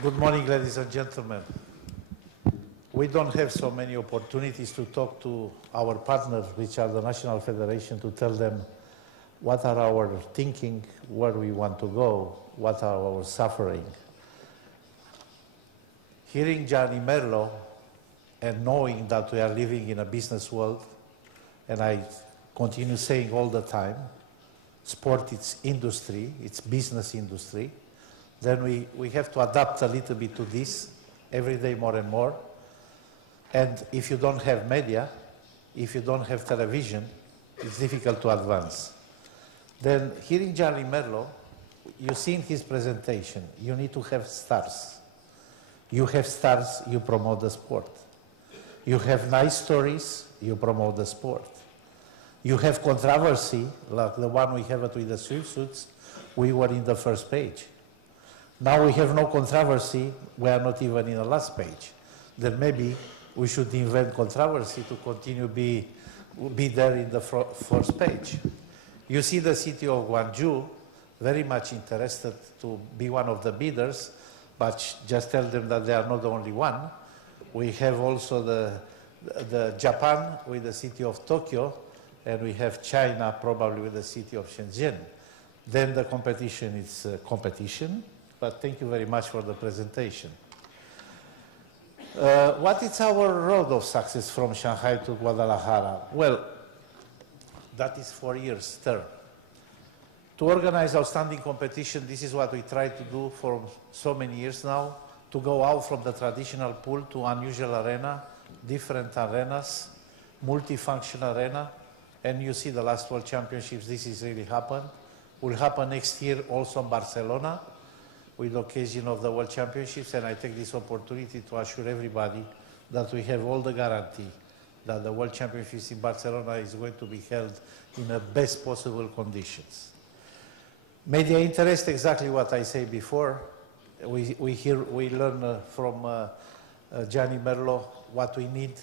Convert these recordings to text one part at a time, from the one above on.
Good morning, ladies and gentlemen. We don't have so many opportunities to talk to our partners, which are the National Federation, to tell them what are our thinking, where we want to go, what are our suffering. Hearing Gianni Merlo and knowing that we are living in a business world, and I continue saying all the time, sport is industry, it's business industry, then we have to adapt a little bit to this every day more and more. And if you don't have media, if you don't have television, it's difficult to advance. Then hearing Gianni Merlo, you see in his presentation, you need to have stars. You have stars, you promote the sport. You have nice stories, you promote the sport. You have controversy, like the one we have with the swimsuits, we were in the first page. Now we have no controversy, we are not even in the last page. Then maybe we should invent controversy to continue be there in the first page. You see the city of Guangzhou, very much interested to be one of the bidders, but just tell them that they are not the only one. We have also the Japan with the city of Tokyo, and we have China probably with the city of Shenzhen. Then the competition is competition, but thank you very much for the presentation. What is our road of success from Shanghai to Guadalajara? Well, that is 4 years term. To organize outstanding competition, this is what we try to do for so many years now, to go out from the traditional pool to unusual arena, different arenas, multifunction arena, and you see the last World Championships, this is really happened. Will happen next year also in Barcelona, with occasion of the World Championships, and I take this opportunity to assure everybody that we have all the guarantee that the World Championships in Barcelona is going to be held in the best possible conditions. Media interest, exactly what I said before. We learn from Gianni Merlo what we need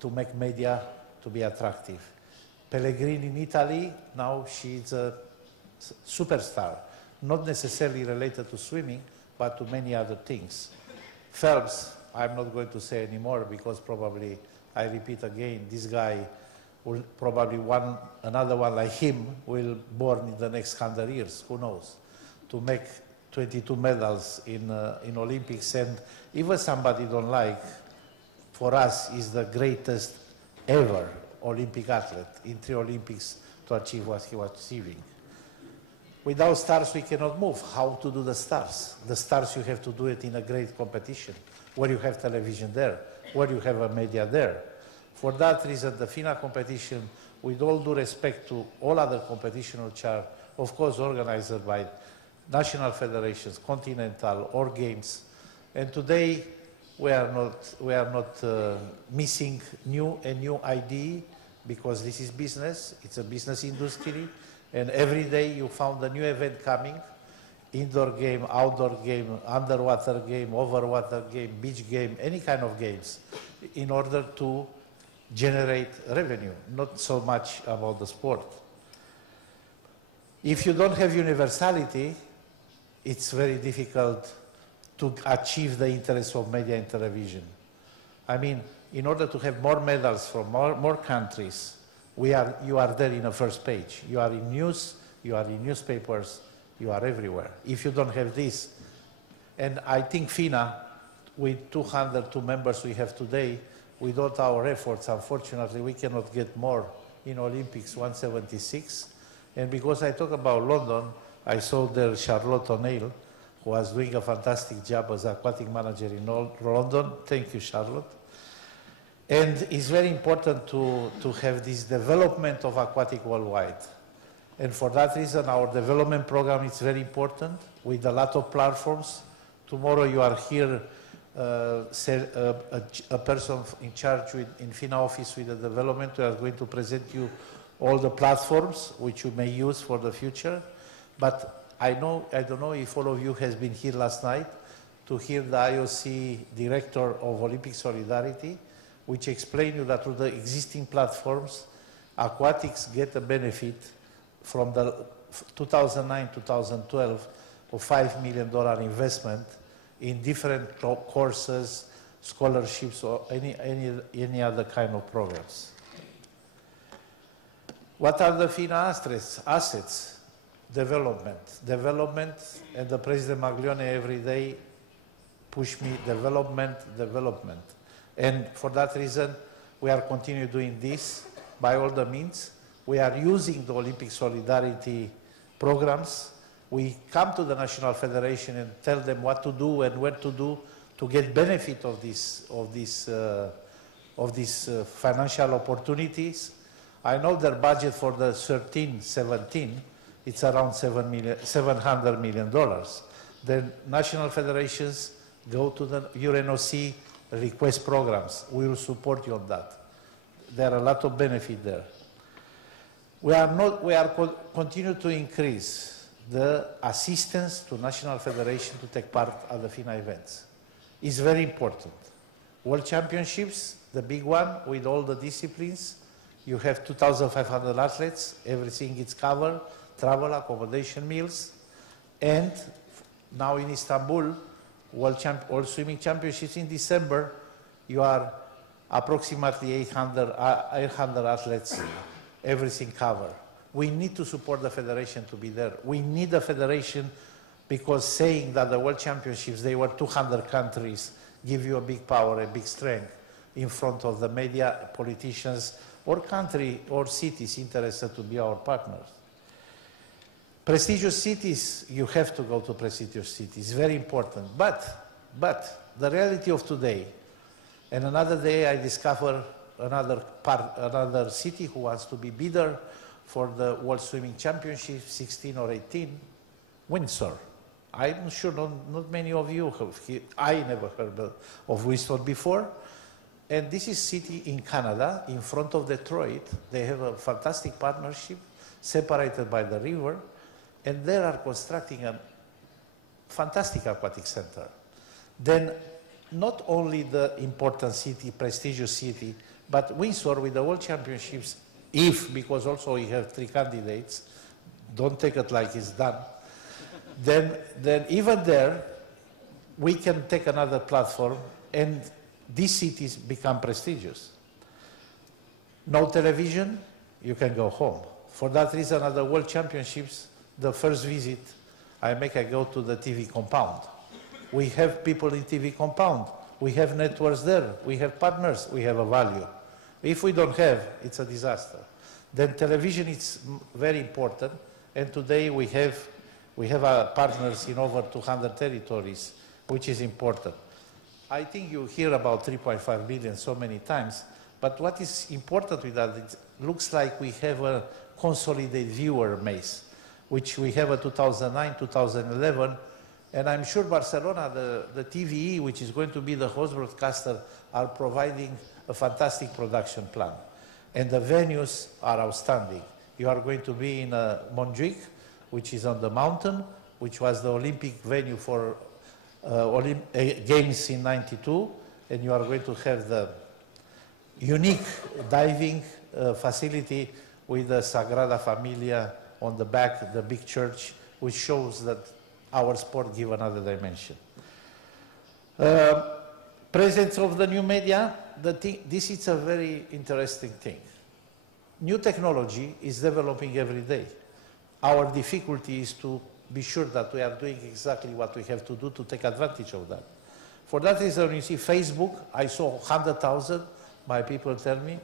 to make media to be attractive. Pellegrini in Italy, now she's a superstar. Not necessarily related to swimming, but to many other things. Phelps, I'm not going to say anymore because probably, I repeat again, this guy will probably another one like him will born in the next 100 years, who knows, to make 22 medals in Olympics, and even somebody don't like, for us, is the greatest ever Olympic athlete in 3 Olympics to achieve what he was achieving. Without stars, we cannot move. How to do the stars? The stars, you have to do it in a great competition, where you have television there, where you have a media there. For that reason, the FINA competition, with all due respect to all other competitions which are, of course, organized by national federations, continental, or games, and today we are not missing a new idea, because this is business, it's a business industry. And every day you found a new event coming, indoor game, outdoor game, underwater game, overwater game, beach game, any kind of games, in order to generate revenue, not so much about the sport. If you don't have universality, it's very difficult to achieve the interest of media and television. I mean, in order to have more medals from more countries, you are there in the first page. You are in news, you are in newspapers, you are everywhere. If you don't have this, and I think FINA, with 202 members we have today, with all our efforts, unfortunately, we cannot get more in Olympics 176. And because I talk about London, I saw there Charlotte O'Neill, who was doing a fantastic job as aquatic manager in London. Thank you, Charlotte. And it's very important to have this development of aquatic worldwide. And for that reason, our development program is very important, with a lot of platforms. Tomorrow you are here, a person in charge in FINA office with the development. We are going to present you all the platforms which you may use for the future. But I don't know if all of you has been here last night to hear the IOC Director of Olympic Solidarity, which explain you that through the existing platforms, aquatics get a benefit from the 2009-2012 of $5 million investment in different courses, scholarships, or any other kind of programs. What are the FINA assets? Development, and the President Maglione every day push me development. And for that reason, we are continuing doing this by all the means. We are using the Olympic solidarity programs. We come to the National Federation and tell them what to do and where to do to get benefit of these financial opportunities. I know their budget for the 13-17, it's around $700 million. The national federations go to the UNOC, request programs. We will support you on that. There are a lot of benefit there. We continue to increase the assistance to national federation to take part at the FINA events. It's very important. World Championships, the big one with all the disciplines, you have 2,500 athletes, everything is covered, travel, accommodation, meals, and now in Istanbul, World Swimming Championships in December, you are approximately 800 athletes, everything covered. We need to support the federation to be there. We need the federation because saying that the World Championships, they were 200 countries, give you a big power, a big strength in front of the media, politicians, or country or cities interested to be our partners. Prestigious cities, you have to go to prestigious cities, very important. But the reality of today, and another day I discover another city who wants to be bidder for the World Swimming Championship, 16 or 18, Windsor. I'm sure not many of you have, I never heard of Windsor before. And this is a city in Canada, in front of Detroit. They have a fantastic partnership, separated by the river, and they are constructing a fantastic aquatic center. Then, not only the important city, prestigious city, but Windsor with the World Championships, because also we have 3 candidates, don't take it like it's done, then even there, we can take another platform and these cities become prestigious. No television, you can go home. For that reason, at the World Championships, the first visit I go to the TV compound. We have people in TV compound. We have networks there. We have partners. We have a value. If we don't have, it's a disaster. Then television is very important. And today we have our partners in over 200 territories, which is important. I think you hear about 3.5 billion so many times, but what is important with that, it looks like we have a consolidated viewer base, which we have a 2009, 2011, and I'm sure Barcelona, the TVE, which is going to be the host broadcaster, are providing a fantastic production plan. And the venues are outstanding. You are going to be in Montjuic, which is on the mountain, which was the Olympic venue for Games in '92, and you are going to have the unique diving facility with the Sagrada Familia on the back, the big church, which shows that our sport gives another dimension. Presence of the new media, this is a very interesting thing. New technology is developing every day. Our difficulty is to be sure that we are doing exactly what we have to do to take advantage of that. For that reason, when you see Facebook, I saw 100,000, my people tell me,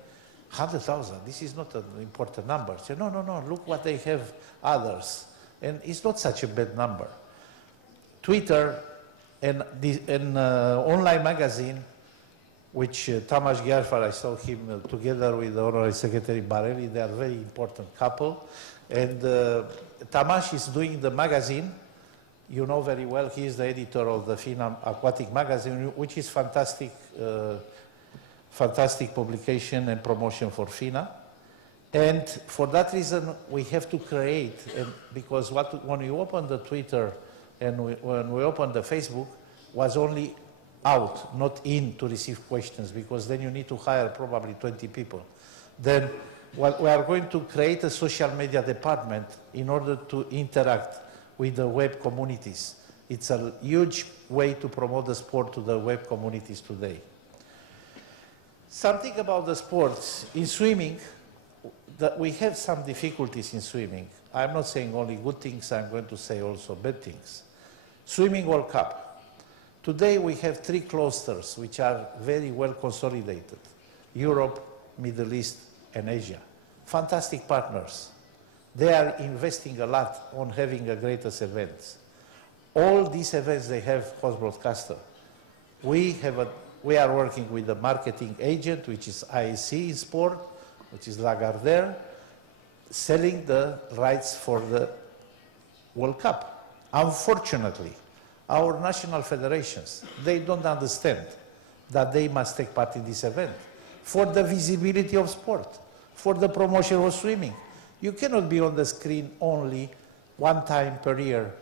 100,000, this is not an important number. I say, no, look what they have others. And it's not such a bad number. Twitter and online magazine, which Tamás Gyárfal, I saw him together with the Honorary Secretary Barelli, they are a very important couple. And Tamás is doing the magazine. You know very well, he is the editor of the FINA Aquatic magazine, which is fantastic, fantastic publication and promotion for FINA. And for that reason, we have to create, because when you open the Twitter and when we open the Facebook, was only out, not in to receive questions, because then you need to hire probably 20 people. Then we are going to create a social media department in order to interact with the web communities It's a huge way to promote the sport to the web communities today. Something about the sports. In swimming, we have some difficulties in swimming. I'm not saying only good things, I'm going to say also bad things. Swimming World Cup. Today we have 3 clusters which are very well consolidated. Europe, Middle East, and Asia. Fantastic partners. They are investing a lot on having the greatest events. All these events, they have host broadcaster. We are working with the marketing agent, which is IAC in sport, which is Lagardère, selling the rights for the World Cup. Unfortunately, our national federations, they don't understand that they must take part in this event for the visibility of sport, for the promotion of swimming. You cannot be on the screen only 1 time per year,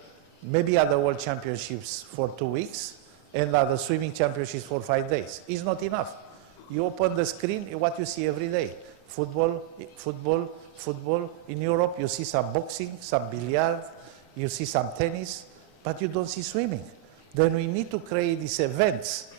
maybe at the World Championships for 2 weeks, and at the swimming championships for 5 days. It's not enough. You open the screen, what you see every day. Football, football, football. In Europe, you see some boxing, some billiard, you see some tennis, but you don't see swimming. Then we need to create these events.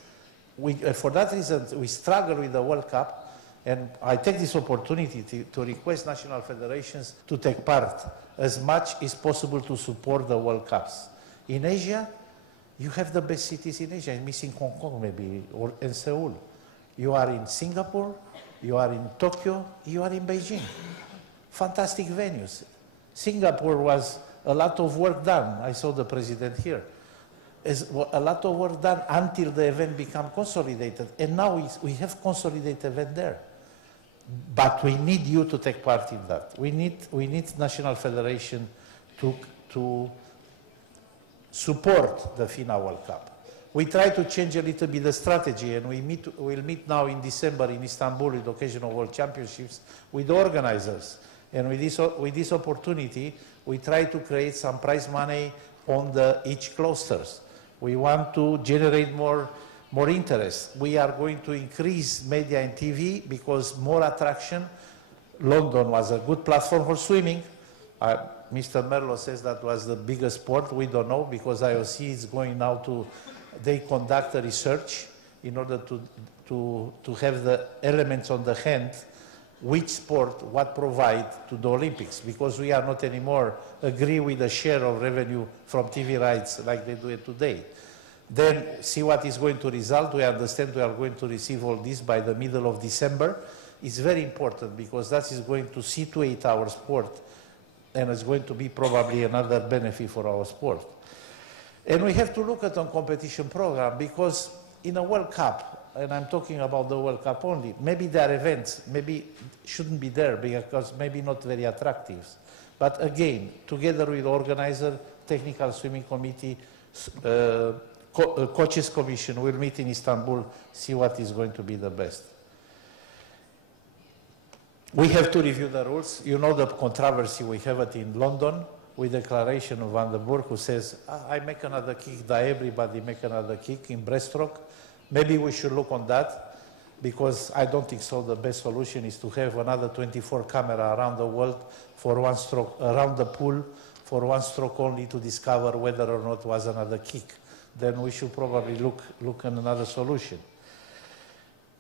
For that reason, we struggle with the World Cup, and I take this opportunity to request national federations to take part as much as possible to support the World Cups. In Asia, you have the best cities in Asia. I'm missing Hong Kong maybe, or in Seoul. You are in Singapore, you are in Tokyo, you are in Beijing. Fantastic venues. Singapore was a lot of work done. I saw the president here. A lot of work done until the event became consolidated. And now we have consolidated event there. But we need you to take part in that. We need National Federation to support the FINA World Cup. We try to change a little bit the strategy, and we'll meet now in December in Istanbul with the occasional World Championships with the organizers. And with this opportunity, we try to create some prize money on each clusters. We want to generate more interest. We are going to increase media and TV because more attraction. London was a good platform for swimming. Mr. Merlo says that was the biggest sport. We don't know because IOC is going now to, they conduct a research in order to have the elements on the hand, which sport, what provide to the Olympics, because we are not anymore agree with the share of revenue from TV rights like they do it today. Then see what is going to result. We understand we are going to receive all this by the middle of December. It's very important because that is going to situate our sport, and it's going to be probably another benefit for our sport. And we have to look at the competition program because in a World Cup, and I'm talking about the World Cup only, maybe there are events, maybe shouldn't be there because maybe not very attractive. But again, together with the organizer, technical swimming committee, coaches commission, we'll meet in Istanbul, see what is going to be the best. We have to review the rules. You know the controversy we have it in London with the declaration of Van der Burg who says, I make another kick, everybody make another kick in breaststroke. Maybe we should look on that because I don't think so. The best solution is to have another 24 camera around the world for one stroke, around the pool for one stroke only to discover whether or not was another kick. Then we should probably look at another solution.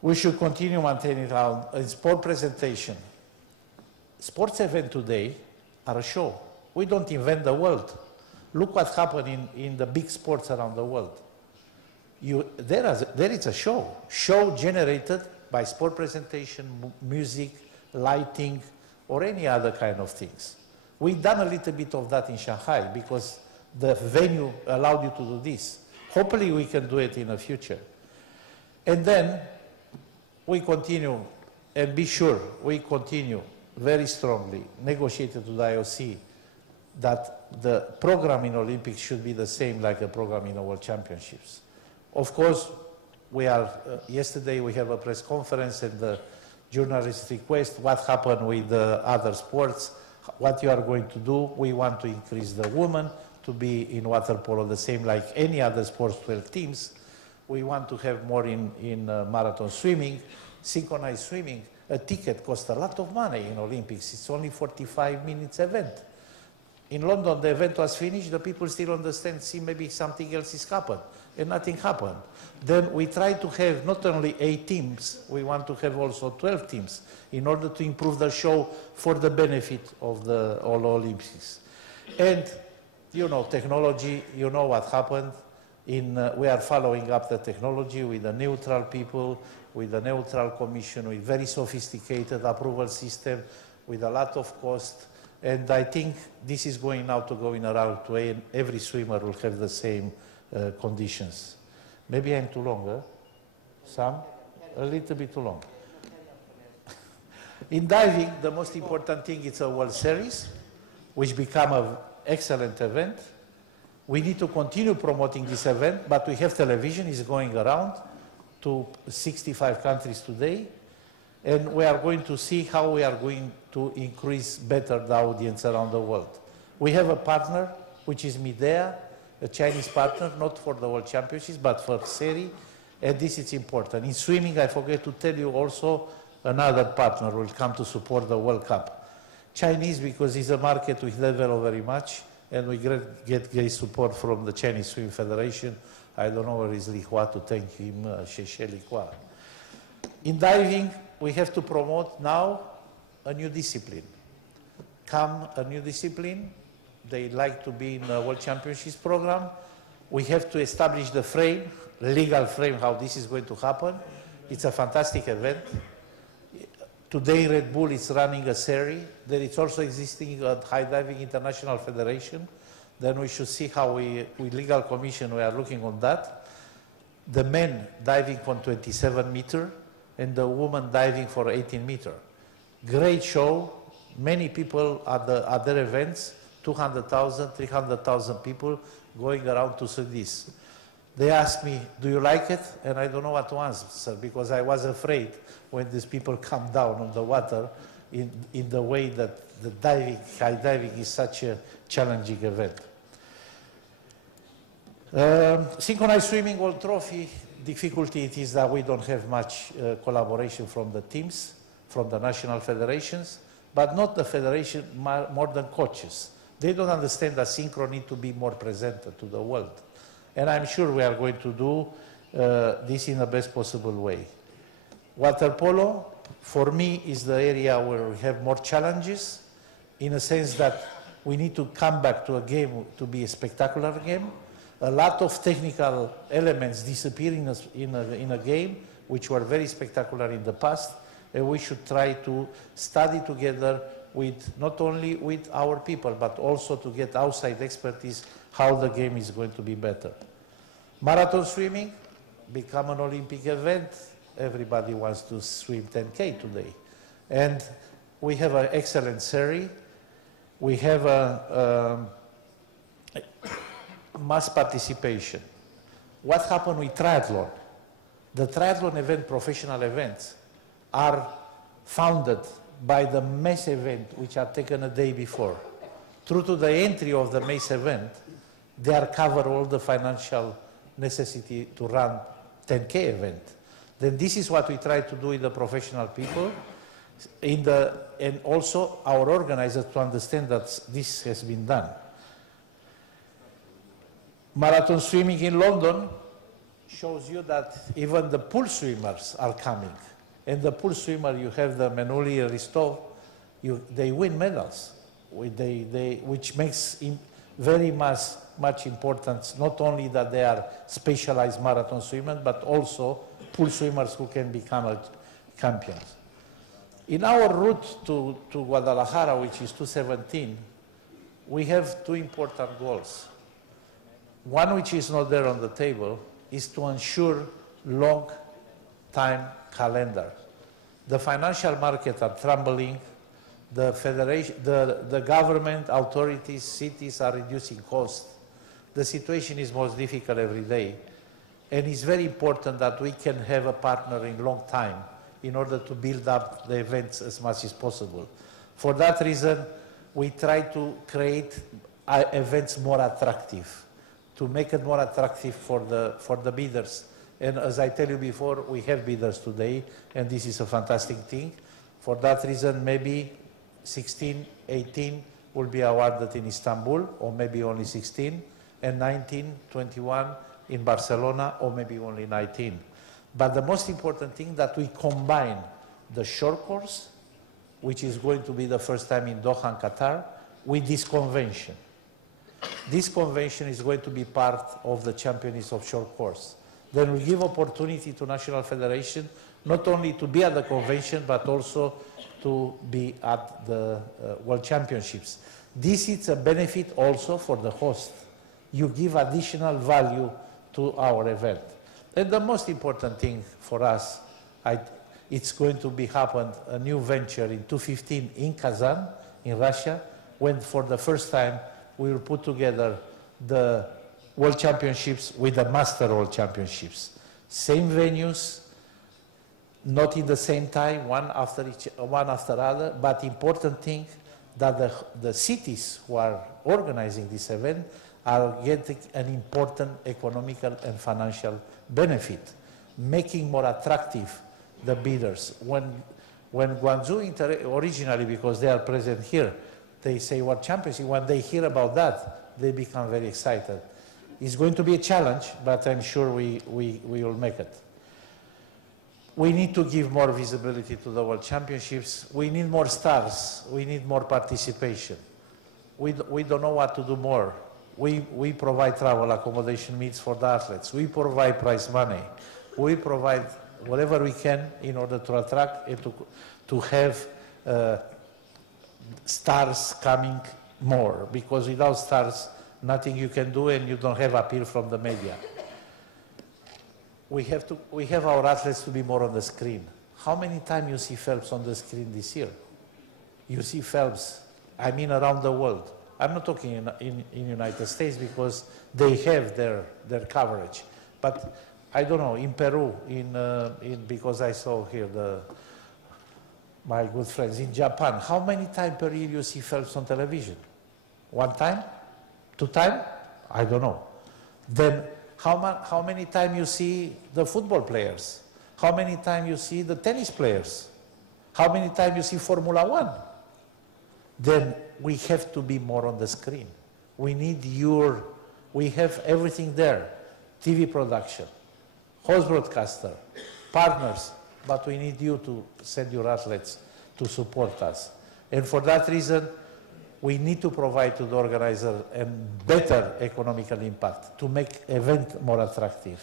We should continue maintaining our sport presentation. Sports events today are a show. We don't invent the world. Look what happened in the big sports around the world. There is a show generated by sport presentation, music, lighting, or any other kind of things. We've done a little bit of that in Shanghai because the venue allowed you to do this. Hopefully we can do it in the future. And then we continue, and be sure we continue very strongly, negotiated with the IOC, that the program in Olympics should be the same like the program in the World Championships. Of course, yesterday we have a press conference and the journalists request what happened with the other sports, what you are going to do. We want to increase the women to be in water polo the same like any other sports, 12 teams. We want to have more in marathon swimming, synchronized swimming. A ticket costs a lot of money in Olympics. It's only 45 minutes event. in London, the event was finished, the people still understand, see maybe something else has happened, and nothing happened. Then we try to have not only 8 teams, we want to have also 12 teams in order to improve the show for the benefit of the all Olympics. And, you know, technology, you know what happened. We are following up the technology with the neutral people, with the neutral commission, with very sophisticated approval system, with a lot of cost. And I think this is going now to go in a right way, and every swimmer will have the same conditions. Maybe I'm too long, huh? Sam? A little bit too long. In diving, the most important thing is a World Series, which become an excellent event. We need to continue promoting this event, but we have television, is going around to 65 countries today, and we are going to see how we are going to increase better the audience around the world. We have a partner, which is Midea, a Chinese partner, not for the World Championships, but for series, and this is important. In swimming, I forget to tell you also, another partner will come to support the World Cup. Chinese, because it's a market we develop very much, and we get great support from the Chinese Swim Federation. I don't know where is Li Hua to thank him, Sheshe Li Hua. In diving, we have to promote now a new discipline. Come a new discipline, they like to be in the World Championships program. We have to establish the frame, legal frame, how this is going to happen. It's a fantastic event. Today, Red Bull is running a series. There is also existing a High Diving International Federation. Then we should see how with legal commission, we are looking on that. The men diving from 27 meter and the women diving for 18 meter. Great show. Many people at their events, 200,000, 300,000 people going around to see this. They asked me, do you like it? And I don't know what to answer, because I was afraid when these people come down on the water in the way that the diving, high diving is such a challenging event. Synchronized swimming World Trophy, difficulty it is that we don't have much collaboration from the teams, from the national federations, but not the federation, more than coaches. They don't understand that synchro need to be more presented to the world. And I'm sure we are going to do this in the best possible way. Water polo, for me, is the area where we have more challenges, in a sense that we need to come back to a game to be a spectacular game. A lot of technical elements disappear in a game, which were very spectacular in the past, and we should try to study together with not only with our people, but also to get outside expertise how the game is going to be better. Marathon swimming, become an Olympic event. Everybody wants to swim 10K today. And we have an excellent series. We have a mass participation. What happened with triathlon? The triathlon event, professional events, are founded by the mass event, which are taken a day before. Through to the entry of the mass event, they are covered all the financial necessity to run 10K event. Then this is what we try to do with the professional people, and also our organizers to understand that this has been done. Marathon swimming in London shows you that even the pool swimmers are coming. And the pool swimmer, you have the Menuli and Ristov, they win medals, which makes very much importance, not only that they are specialized marathon swimmers, but also pool swimmers who can become champions. In our route to Guadalajara, which is 217, we have two important goals. One, which is not there on the table, is to ensure long-time calendar. The financial markets are trembling. The federation, the government, authorities, cities are reducing costs. The situation is most difficult every day. And it's very important that we can have a partner in long time in order to build up the events as much as possible. For that reason, we try to create events more attractive, to make it more attractive for the bidders. And as I tell you before, we have bidders today, and this is a fantastic thing. For that reason, maybe 16, 18 will be awarded in Istanbul, or maybe only 16, and 19, 21 in Barcelona, or maybe only 19. But the most important thing that we combine the short course, which is going to be the first time in Doha and Qatar, with this convention. This convention is going to be part of the Championships of Short Course. Then we give opportunity to National Federation not only to be at the convention, but also to be at the World Championships. This is a benefit also for the host. You give additional value to our event. And the most important thing for us, it's going to be happened, a new venture in 2015 in Kazan, in Russia, when for the first time we will put together the World Championships with the Master World Championships. Same venues, not in the same time, one after other, but important thing that the cities who are organizing this event are getting an important economical and financial benefit, making more attractive the bidders. When Guangzhou originally, because they are present here, they say World Championship, when they hear about that, they become very excited. It's going to be a challenge, but I'm sure we will make it. We need to give more visibility to the World Championships. We need more stars. We need more participation. We don't know what to do more. We provide travel accommodation meets for the athletes. We provide prize money. We provide whatever we can in order to attract and to have stars coming more, because without stars, nothing you can do, and you don't have appeal from the media. We have our athletes to be more on the screen. How many times you see Phelps on the screen this year? You see Phelps, I mean around the world. I'm not talking in United States because they have their coverage. But I don't know, in Peru, because I saw here my good friends in Japan, how many times per year you see Phelps on television? 1 time? 2 times? I don't know. Then how many times you see the football players? How many times you see the tennis players? How many times you see Formula 1? Then we have to be more on the screen. We need we have everything there. TV production, host broadcaster, partners, but we need you to send your athletes to support us. And for that reason, we need to provide to the organizer a better economical impact to make event more attractive.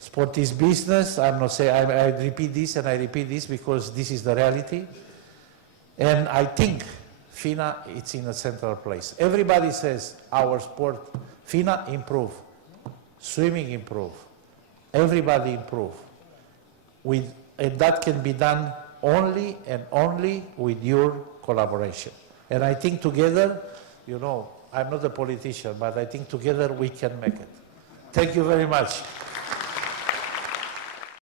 Sport is business. I'm not saying, I repeat this and I repeat this because this is the reality. And I think FINA, it's in a central place. Everybody says our sport, FINA improve, swimming improve, everybody improve. And that can be done only and only with your collaboration. And I think together, you know, I'm not a politician, but I think together we can make it. Thank you very much.